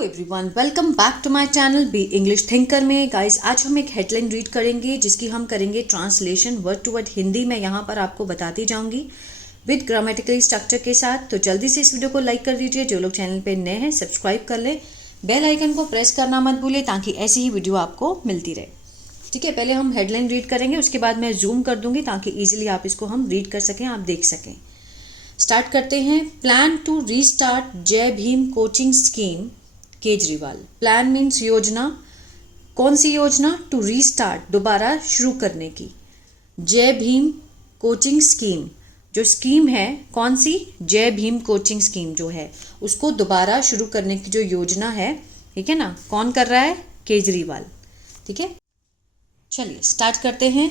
Hello everyone, welcome back to my channel B English thinker में। Guys, आज हम एक हेडलाइन रीड करेंगे जिसकी हम करेंगे translation word to word Hindi में। यहाँ पर आपको बताती जाऊंगी विद ग्रामेटिकली स्ट्रक्चर के साथ। तो जल्दी से इस वीडियो को लाइक कर दीजिए, जो लोग चैनल पे नए हैं सब्सक्राइब कर ले, बेल आइकन को प्रेस करना मत भूलिए ताकि ऐसी ही वीडियो आपको मिलती रहे। ठीक है, पहले हम हेडलाइन रीड करेंगे, उसके बाद मैं जूम कर दूंगी ताकि ईजिली आप इसको हम रीड कर सकें, आप देख सकें। स्टार्ट करते हैं। प्लान टू रीस्टार्ट जय Bhim coaching scheme Kejriwal. Plan means योजना। कौन सी योजना? टू रीस्टार्ट, दोबारा शुरू करने की। जय भीम कोचिंग स्कीम, जो स्कीम है कौन सी? जय भीम कोचिंग स्कीम जो है उसको दोबारा शुरू करने की जो योजना है, ठीक है ना, कौन कर रहा है? केजरीवाल। ठीक है, चलिए स्टार्ट करते हैं।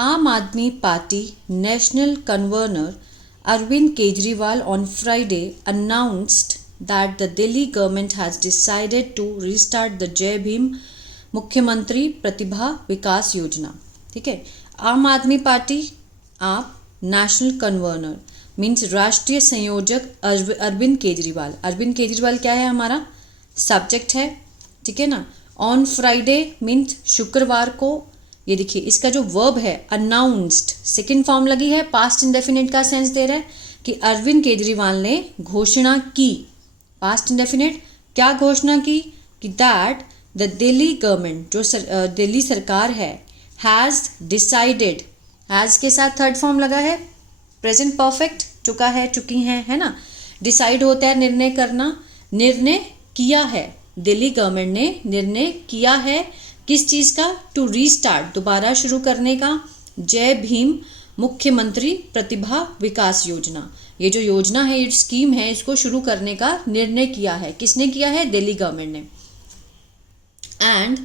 आम आदमी party national convener Arvind Kejriwal on Friday announced that the Delhi government has decided to restart the Jai Bhim मुख्यमंत्री प्रतिभा विकास योजना। ठीक है, आम आदमी पार्टी, आप, नेशनल कन्वीनर मीन्स राष्ट्रीय संयोजक अरविंद केजरीवाल। अरविंद केजरीवाल क्या है? हमारा सब्जेक्ट है। ठीक है ना। ऑन फ्राइडे मीन्स शुक्रवार को। ये देखिए, इसका जो वर्ब है अनाउंस्ड, सेकंड फॉर्म लगी है, पास्ट इंडेफिनिट का सेंस दे रहा है कि अरविंद केजरीवाल ने घोषणा की। पास्ट इंडेफिनिट, क्या घोषणा की? कि दैट द दिल्ली गवर्नमेंट, जो दिल्ली सरकार है, हैज़ डिसाइडेड, हैज़ के साथ थर्ड फॉर्म लगा है, प्रेजेंट परफेक्ट, चुका है, चुकी हैं, है ना। डिसाइड होता है निर्णय करना, निर्णय किया है। दिल्ली गवर्नमेंट ने निर्णय किया है किस चीज़ का? टू रीस्टार्ट, दोबारा शुरू करने का, जय भीम मुख्यमंत्री प्रतिभा विकास योजना। ये जो योजना है, ये स्कीम है, इसको शुरू करने का निर्णय किया है। किसने किया है? दिल्ली गवर्नमेंट ने। एंड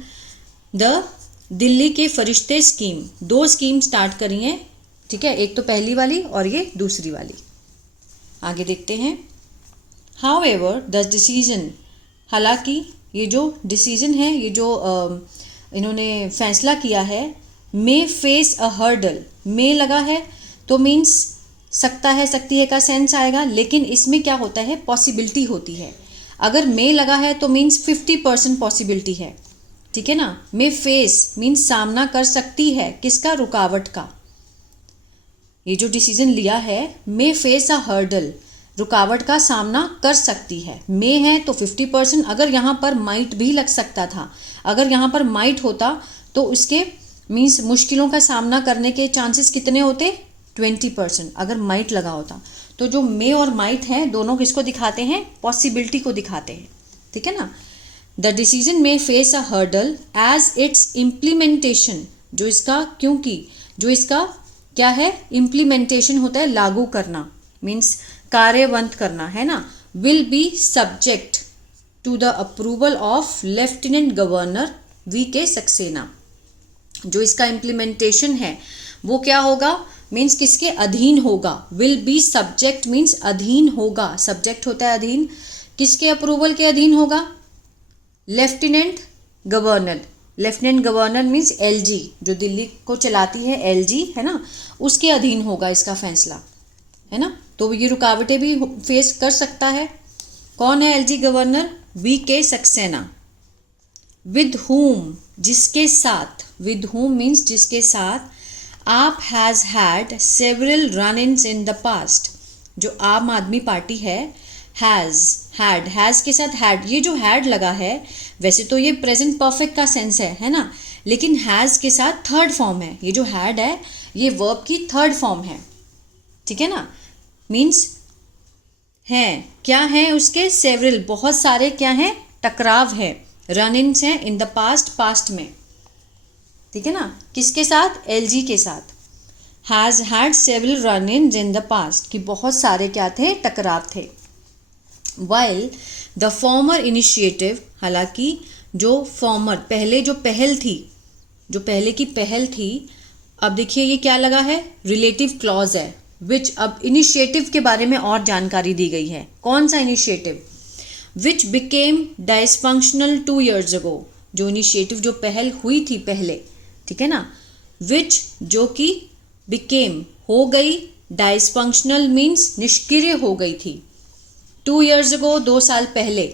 द दिल्ली के फरिश्ते स्कीम, दो स्कीम स्टार्ट करी हैं। ठीक है, एक तो पहली वाली और ये दूसरी वाली। आगे देखते हैं। हाउएवर द डिसीजन, हालांकि ये जो डिसीजन है, ये जो इन्होंने फैसला किया है, मे फेस अ हर्डल, मे लगा है तो मीन्स सकता है, सकती है का सेंस आएगा, लेकिन इसमें क्या होता है? पॉसिबिलिटी होती है। अगर मे लगा है तो मीन्स 50% पॉसिबिलिटी है। ठीक है ना। मे फेस मीन्स सामना कर सकती है, किसका? रुकावट का। ये जो डिसीजन लिया है, मे फेस अ हर्डल, रुकावट का सामना कर सकती है। मे है तो 50%, अगर यहाँ पर माइट भी लग सकता था। अगर यहाँ पर माइट होता तो उसके मीन्स मुश्किलों का सामना करने के चांसेस कितने होते? 20%, अगर माइट लगा होता। तो जो मे और माइट है दोनों किसको दिखाते हैं? पॉसिबिलिटी को दिखाते हैं। ठीक है ना। The decision may face a hurdle as its implementation, जो इसका, क्योंकि जो इसका क्या है? इम्प्लीमेंटेशन होता है लागू करना, मीन्स कार्यवंत करना, है ना। Will be subject to the approval of lieutenant governor V K Saxena. जो इसका इम्प्लीमेंटेशन है वो क्या होगा? मीन्स किसके अधीन होगा? विल बी सब्जेक्ट मीन्स अधीन होगा, सब्जेक्ट होता है अधीन। किसके अप्रूवल के अधीन होगा? Lieutenant governor. Lieutenant governor means LG, जो दिल्ली को चलाती है, एलजी, है ना, उसके अधीन होगा इसका फैसला, है ना। तो ये रुकावटें भी फेस कर सकता है। कौन है LG governor? V K Saxena. With whom, जिसके साथ, विद हुम मीन्स जिसके साथ, आप has had several run ins in the past, जो आम आदमी पार्टी है, हैज़, हैड, हैज़ के साथ हैड, ये जो हैड लगा है, वैसे तो ये प्रेजेंट परफेक्ट का सेंस है ना, लेकिन हैज़ के साथ थर्ड फॉर्म है। ये जो हैड है ये वर्ब की थर्ड फॉर्म है। ठीक है ना। मीन्स है, क्या है उसके? सेवरल, बहुत सारे, क्या है? टकराव है। रन इन्स हैं इन द पास्ट, पास्ट में। ठीक है ना। किसके साथ? एलजी के साथ। Has had several run ins in the past, कि बहुत सारे क्या थे? टकराव थे। वाइल द फॉर्मर इनिशिएटिव, हालांकि जो फॉर्मर, पहले जो पहल थी, जो पहले की पहल थी, अब देखिए ये क्या लगा है? रिलेटिव क्लॉज है। विच, अब इनिशिएटिव के बारे में और जानकारी दी गई है। कौन सा initiative? Which became dysfunctional 2 years ago, जो इनिशिएटिव, जो पहल हुई थी पहले, ठीक है ना। विच, जो कि बिकेम, हो गई, डायस्फंक्शनल मीन्स निष्क्रिय हो गई थी, 2 years ago, 2 साल पहले,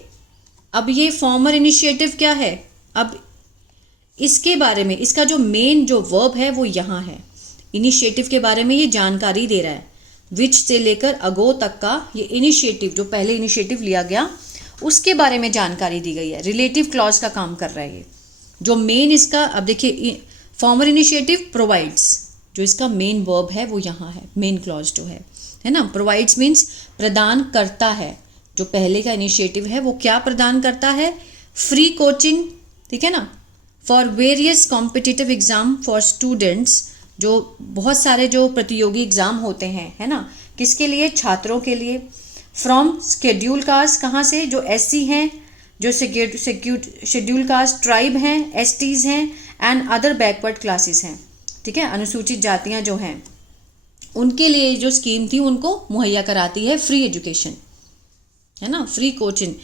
अब ये फॉर्मर इनिशिएटिव क्या है, अब इसके बारे में, इसका जो मेन जो वर्ब है वो यहाँ है। इनिशिएटिव के बारे में ये जानकारी दे रहा है, विच से लेकर अगो तक का ये इनिशिएटिव, जो पहले इनिशिएटिव लिया गया उसके बारे में जानकारी दी गई है। रिलेटिव क्लॉज का काम कर रहा है ये। जो मेन इसका, अब देखिए फॉर्मर इनिशिएटिव प्रोवाइड्स, जो इसका मेन वर्ब है वो यहाँ है, मेन क्लॉज जो है ना। प्रोवाइड्स मीन्स प्रदान करता है। जो पहले का इनिशिएटिव है वो क्या प्रदान करता है, फ्री कोचिंग, ठीक है ना, for various competitive exam for students, जो बहुत सारे जो प्रतियोगी एग्जाम होते हैं, है ना, किसके लिए, छात्रों के लिए। फ्रॉम शेड्यूल कास्ट, कहाँ से, जो एससी हैं, जो शेड्यूल कास्ट ट्राइब हैं, एसटीज हैं, एंड अदर बैकवर्ड क्लासेस हैं, ठीक है, अनुसूचित जातियां जो हैं, उनके लिए जो स्कीम थी उनको मुहैया कराती है फ्री एजुकेशन, है ना, फ्री कोचिंग।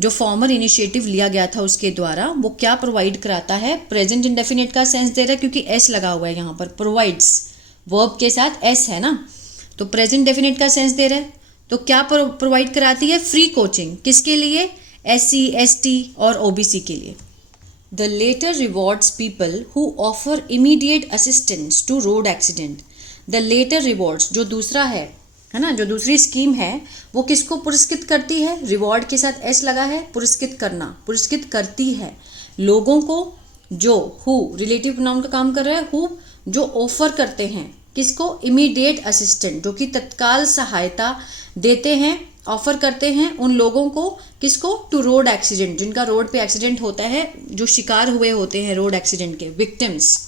जो फॉर्मर इनिशिएटिव लिया गया था उसके द्वारा वो क्या प्रोवाइड कराता है, प्रेजेंट इंडेफिनिट का सेंस दे रहा है क्योंकि एस लगा हुआ है यहाँ पर, प्रोवाइड्स वर्ब के साथ एस है ना, तो प्रेजेंट डेफिनेट का सेंस दे रहा है। तो क्या प्रोवाइड कराती है, फ्री कोचिंग, किसके लिए, एससी, एसटी और ओबीसी के लिए। The letter rewards people who offer immediate assistance to road accident. The letter rewards, जो दूसरा है ना, जो दूसरी स्कीम है वो किसको पुरस्कृत करती है, रिवॉर्ड के साथ एस लगा है, पुरस्कृत करना, पुरस्कृत करती है लोगों को जो, हु रिलेटिव प्रोनाउन का काम कर रहा है, हु जो ऑफर करते हैं, किसको, इमीडिएट असिस्टेंट, जो कि तत्काल सहायता देते हैं, ऑफर करते हैं उन लोगों को, किसको, टू रोड एक्सीडेंट, जिनका रोड पे एक्सीडेंट होता है, जो शिकार हुए होते हैं रोड एक्सीडेंट के, victims.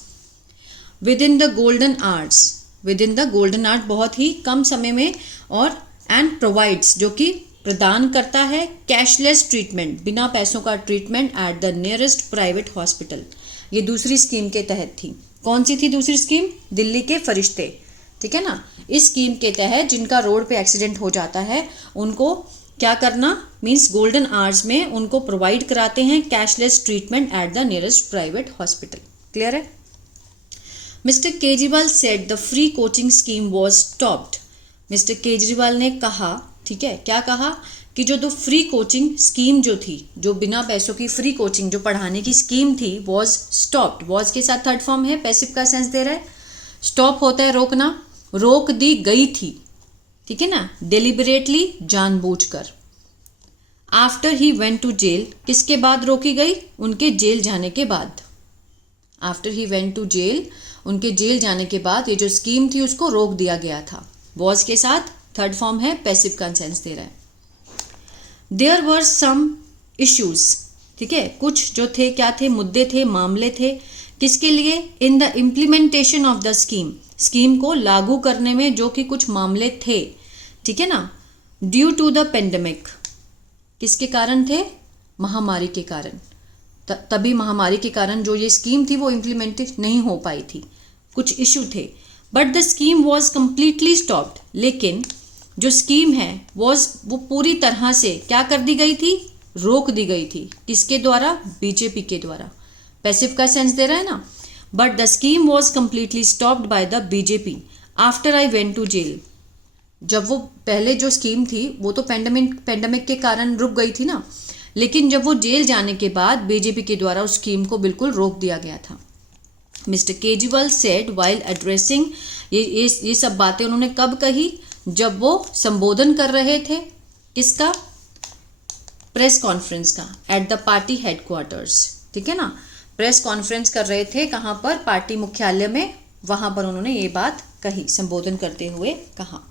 With in the golden hours, with in the golden hours बहुत ही कम समय में, और एंड प्रोवाइड्स, जो कि प्रदान करता है कैशलेस ट्रीटमेंट, बिना पैसों का treatment at the nearest private hospital. ये दूसरी स्कीम के तहत थी। कौन सी थी दूसरी स्कीम, दिल्ली के फरिश्ते, ठीक है ना। इस स्कीम के तहत जिनका रोड पे एक्सीडेंट हो जाता है उनको क्या करना, मीन्स गोल्डन आवर्स में उनको प्रोवाइड कराते हैं cashless treatment at the nearest private hospital. Clear है। Mister Kejriwal said the free coaching scheme was stopped. Mister Kejriwal ने कहा, ठीक है, क्या कहा, कि जो दो फ्री कोचिंग स्कीम जो थी, जो बिना पैसों की फ्री कोचिंग जो पढ़ाने की स्कीम थी, वॉज स्टॉप्ड। वॉज के साथ थर्ड फॉर्म है, पैसिव का सेंस दे रहा है। स्टॉप होता है रोकना, रोक दी गई थी, ठीक है ना, डेलिबरेटली, जानबूझकर। After he went to jail, किसके बाद रोकी गई, उनके जेल जाने के बाद। After he went to jail, उनके जेल जाने के बाद ये जो स्कीम थी उसको रोक दिया गया था। वॉज के साथ थर्ड फॉर्म है, पैसिव का सेंस दे रहा है। देयर वर सम इश्यूज, ठीक है, कुछ जो थे, क्या थे, मुद्दे थे, मामले थे, किसके लिए, in the implementation of the scheme, scheme को लागू करने में जो कि कुछ मामले थे, ठीक है ना। ड्यू टू द पेंडेमिक, किसके कारण थे, महामारी के कारण, तभी महामारी के कारण जो ये स्कीम थी वो इम्प्लीमेंट नहीं हो पाई थी, कुछ इशू थे। But the scheme was completely stopped, लेकिन जो स्कीम है वो पूरी तरह से क्या कर दी गई थी, रोक दी गई थी, किसके द्वारा, बीजेपी के द्वारा। पैसिव का सेंस दे रहा है ना। But the scheme was completely stopped by the BJP after I went to jail. जब वो पहले जो स्कीम थी वो तो पेंडेमिक के कारण रुक गई थी ना, लेकिन जब वो जेल जाने के बाद बीजेपी के द्वारा उस स्कीम को बिल्कुल रोक दिया गया था। Mister Kejriwal said while addressing, ये सब बातें उन्होंने कब कही, जब वो संबोधन कर रहे थे, किसका, प्रेस कॉन्फ्रेंस का, एट द पार्टी हेडक्वार्टर्स, ठीक है ना। प्रेस कॉन्फ्रेंस कर रहे थे, कहाँ पर, पार्टी मुख्यालय में, वहाँ पर उन्होंने ये बात कही, संबोधन करते हुए कहा।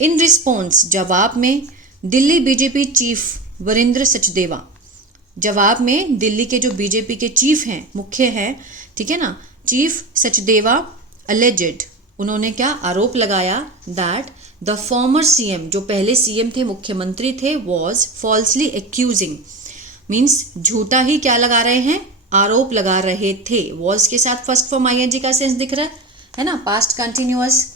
इन रिस्पॉन्स, जवाब में, दिल्ली बीजेपी चीफ वरिंद्र सचदेवा, जवाब में दिल्ली के जो बीजेपी के चीफ हैं, मुख्य हैं, ठीक है ना, चीफ सचदेवा अलेजेड, उन्होंने क्या आरोप लगाया, दैट द फॉर्मर सीएम, जो पहले सीएम थे, मुख्यमंत्री थे, वॉज फॉल्सली एक्यूजिंग, मीन्स झूठा ही क्या लगा रहे हैं, आरोप लगा रहे थे। वॉज के साथ फर्स्ट फॉर्म आईएनजी का सेंस दिख रहा है ना, पास्ट कंटिन्यूअस।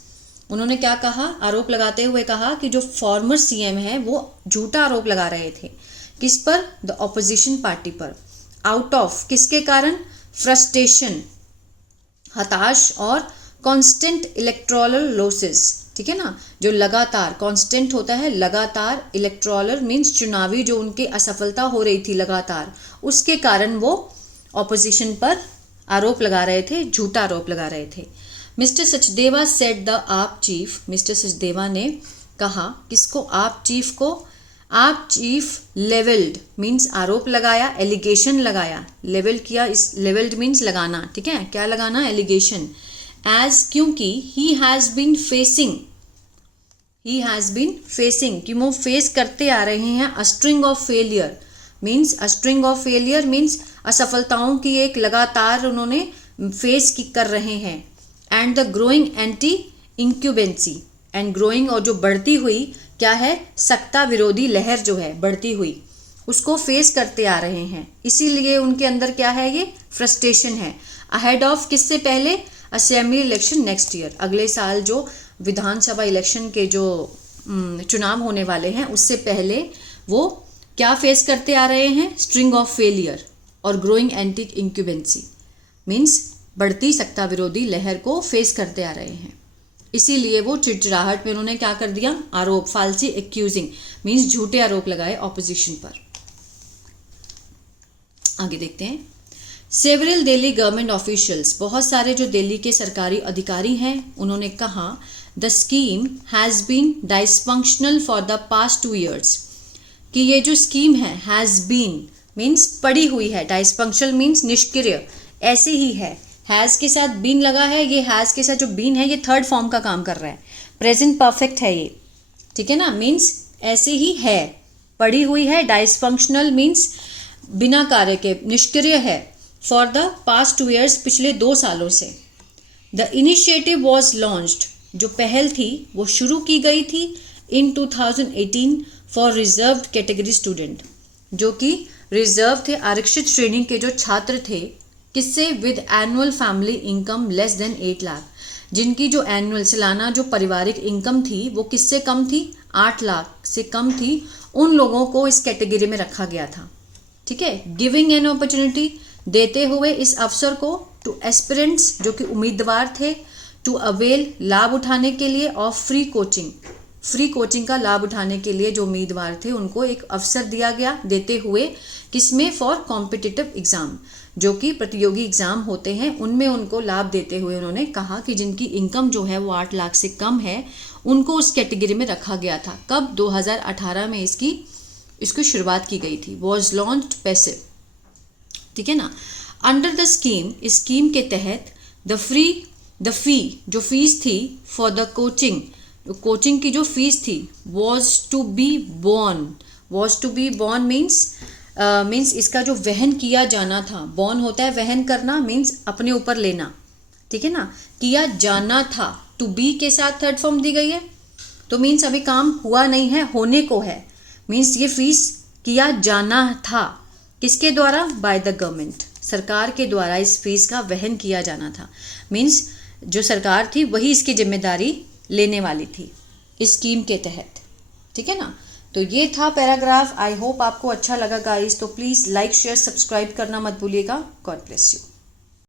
उन्होंने क्या कहा, आरोप लगाते हुए कहा कि जो फॉर्मर सीएम है वो झूठा आरोप लगा रहे थे, किस पर, द ऑपोजिशन पार्टी पर। आउट ऑफ, किसके कारण, फ्रस्ट्रेशन, हताश, और कांस्टेंट इलेक्टोरल लॉसेस, ठीक है ना, जो लगातार कांस्टेंट होता है, लगातार इलेक्टोरल मीन्स चुनावी जो उनके असफलता हो रही थी लगातार, उसके कारण वो ऑपोजिशन पर आरोप लगा रहे थे, झूठा आरोप लगा रहे थे। मिस्टर सचदेवा सेड द आप चीफ, मिस्टर सचदेवा ने कहा, किसको, आप चीफ को, आप चीफ लेवल्ड मीन्स आरोप लगाया, एलिगेशन लगाया, लेवल किया, इस लेवल्ड मीन्स लगाना, ठीक है, क्या लगाना, एलिगेशन, एज क्योंकि ही हैज़ बीन फेसिंग कि वो फेस करते आ रहे हैं a string of failure means असफलताओं की एक लगातार उन्होंने फेस कर रहे हैं, and the growing anti incumbency, and growing और जो बढ़ती हुई क्या है, सत्ता विरोधी लहर जो है बढ़ती हुई, उसको फेस करते आ रहे हैं, इसीलिए उनके अंदर क्या है, ये फ्रस्ट्रेशन है। अहेड ऑफ किससे पहले, असेंबली इलेक्शन नेक्स्ट ईयर, अगले साल जो विधानसभा इलेक्शन के जो चुनाव होने वाले हैं उससे पहले वो क्या फेस करते आ रहे हैं, स्ट्रिंग ऑफ फेलियर और ग्रोइंग एंटी इंक्यूबेंसी मीन्स बढ़ती सत्ता विरोधी लहर को फेस करते आ रहे हैं, इसीलिए वो चिड़चिड़ाहट में उन्होंने क्या कर दिया, आरोप, फाल्सी एक्यूजिंग मीन्स झूठे आरोप लगाए ऑपोजिशन पर। आगे देखते हैं, सेवरल दिल्ली गवर्नमेंट ऑफिशियल्स, बहुत सारे जो दिल्ली के सरकारी अधिकारी हैं, उन्होंने कहा, the scheme has been dysfunctional for the past 2 years, कि ये जो स्कीम है, हैज़ बीन मीन्स पड़ी हुई है, डिसफंक्शनल मीन्स निष्क्रिय, ऐसे ही है, हैज़ के साथ बीन लगा है, ये हैज़ के साथ जो बीन है ये थर्ड फॉर्म का काम कर रहा है, प्रेजेंट परफेक्ट है ये, ठीक है ना, मीन्स ऐसे ही है, पड़ी हुई है, डिसफंक्शनल मीन्स बिना कार्य के, निष्क्रिय है, फॉर द पास्ट 2 years, पिछले 2 सालों से। द इनिशिएटिव वॉज लॉन्च्ड, जो पहल थी वो शुरू की गई थी इन 2018 फॉर रिजर्व्ड कैटेगरी स्टूडेंट, जो कि रिजर्व थे, आरक्षित श्रेणी के जो छात्र थे, किससे, with annual family income less than 8 lakh, जिनकी जो एनुअल सालाना जो पारिवारिक इनकम थी वो किससे कम थी, 8 लाख से कम थी, उन लोगों को इस कैटेगरी में रखा गया था, ठीक है। गिविंग एन अपॉर्चुनिटी, देते हुए इस अवसर को, टू एस्पिरेंट्स, जो कि उम्मीदवार थे, टू अवेल, लाभ उठाने के लिए, ऑफ फ्री कोचिंग का लाभ उठाने के लिए जो उम्मीदवार थे उनको एक अवसर दिया गया, देते हुए, किसमें, फॉर कॉम्पिटिटिव एग्जाम, जो कि प्रतियोगी एग्जाम होते हैं, उनमें उनको लाभ देते हुए उन्होंने कहा कि जिनकी इनकम जो है वो 8 लाख से कम है, उनको उस कैटेगरी में रखा गया था। कब, 2018 में इसकी शुरुआत की गई थी, वॉज लॉन्च्ड पैसिव, ठीक है ना। अंडर द स्कीम, इस स्कीम के तहत, द फी जो फीस थी, फॉर द कोचिंग की जो फीस थी, was to be borne means इसका जो वहन किया जाना था, बॉर्न होता है वहन करना, मीन्स अपने ऊपर लेना, ठीक है ना, किया जाना था, टू बी के साथ थर्ड फॉर्म दी गई है, तो मीन्स अभी काम हुआ नहीं है, होने को है, मीन्स ये फीस किया जाना था, किसके द्वारा, बाय द गवर्नमेंट, सरकार के द्वारा इस फीस का वहन किया जाना था, मीन्स जो सरकार थी वही इसकी जिम्मेदारी लेने वाली थी इस स्कीम के तहत, ठीक है ना। तो ये था पैराग्राफ, आई होप आपको अच्छा लगा गाइस, तो प्लीज़ लाइक शेयर सब्सक्राइब करना मत भूलिएगा। God bless you.